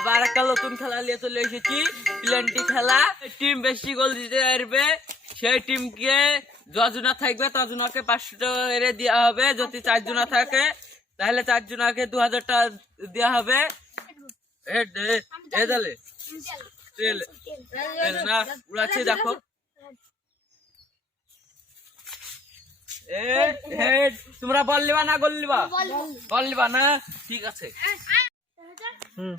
আবার একটা নতুন খেলা নিয়ে চলে এসেছি। প্লেন্টি খেলা। টিম বেশি গোল দিতে পারবে। সেই টিমকে যজনা থাকবে তজনাকে পাঁচশো টাকা করে দেওয়া হবে। যদি চারজনা থাকে তাহলে চারজনাকে দু হাজার টাকা দেওয়া হবে। তেল তেল না উড়াচ্ছে দেখো। এ হে তোমরা বল লিবা না গোল লিবা বল লিবা না? ঠিক আছে। হুম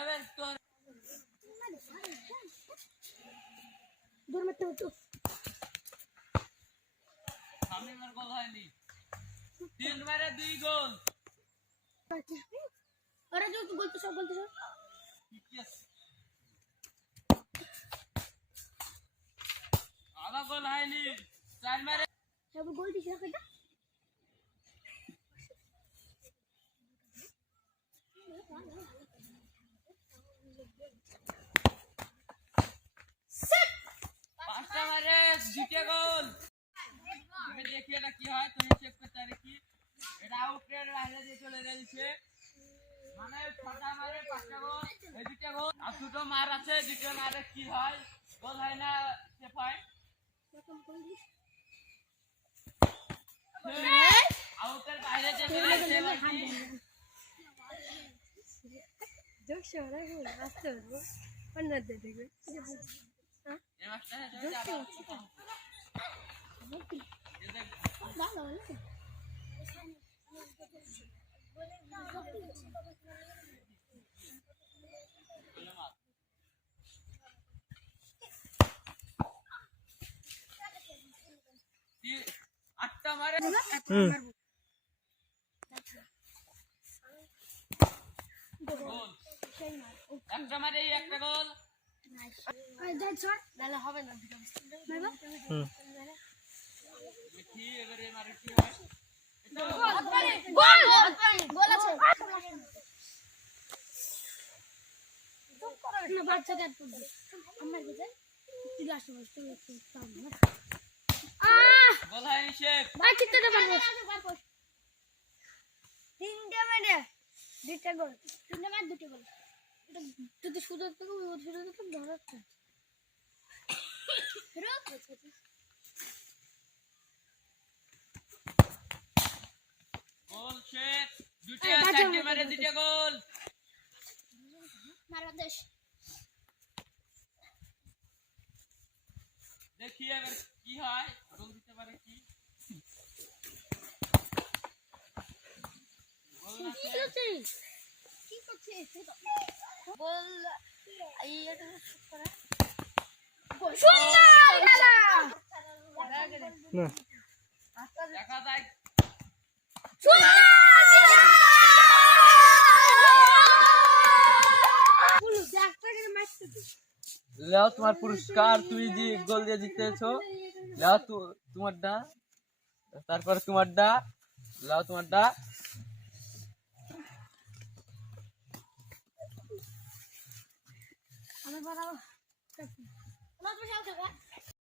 এবার তোর দূর মতে বল হয়নি। তিন মারে দুই গোল। আরে যো বলতে সব বলতে সব ইয়েস। আবার গোল হয়নি। চার মারে সব গোল দিছে কেটা জিতে গোল। তুমি দেখি এটা কি হয় তুমি চেক করতে আর কি। এটা আউটের বাইরে দিয়ে চলে গেছে মানে ছটা মারে পাঁচটা গোল এই দুটো গোল। আর দুটো মার আছে দুটো মারে কি হয় গোল হয় না চেপ হয়। আউটের বাইরে যে চলে গেছে জোশে ওরা হল আসতে পারব অন্যদের দেখবে জোশে আটটা মারে হুম একটা মারে এই একটা গোল হবে না বাবা হুম কি এবারে মারে কি হয় গোল গোল আছে না বাচ্চা কাট করবে আমরা কি যাই তুই আসতে বস তুই একটু হয়নি শেখ বাচ্চা তো পারব তিনটে মেরে দুইটা গোল। তিনটে মেরে দুটো গোল। যদি শুধু একটু শুধু একটু ধরাচ্ছে গোল শেখ দুটো চারটে মারে দুটো গোল। বাংলাদেশ দেখি এবার কি হয় গোল দিতে পারে কি গোল না কি শেখ। করছিস কি করছিস বল এই এটা করে সুন্দর খেলা না দেখা যায় লাও তোমার পুরস্কার তুমি যে গোল দিয়ে জিতেছো লাও তু- তোমারটা, তারপর তোমারটা লাও তোমারটা। আমার পোশাক